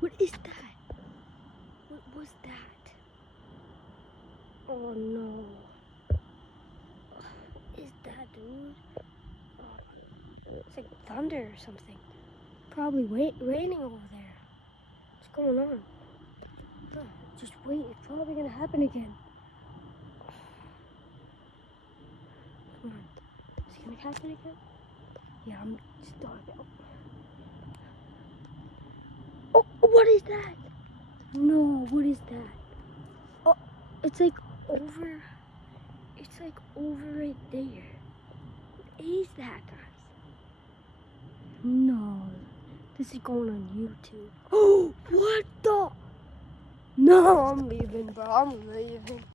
What is that? What was that? Oh no. What is that, dude? Oh, it's like thunder or something. Probably raining over there. What's going on? Huh, just wait, it's probably gonna happen again. Come on. Is it gonna happen again? Yeah, I'm starving. Oh, what is that? No, what is that? Oh, it's like over. It's like over right there. What is that, guys? No, this is going on YouTube. Oh, what the? No, I'm leaving, bro. I'm leaving.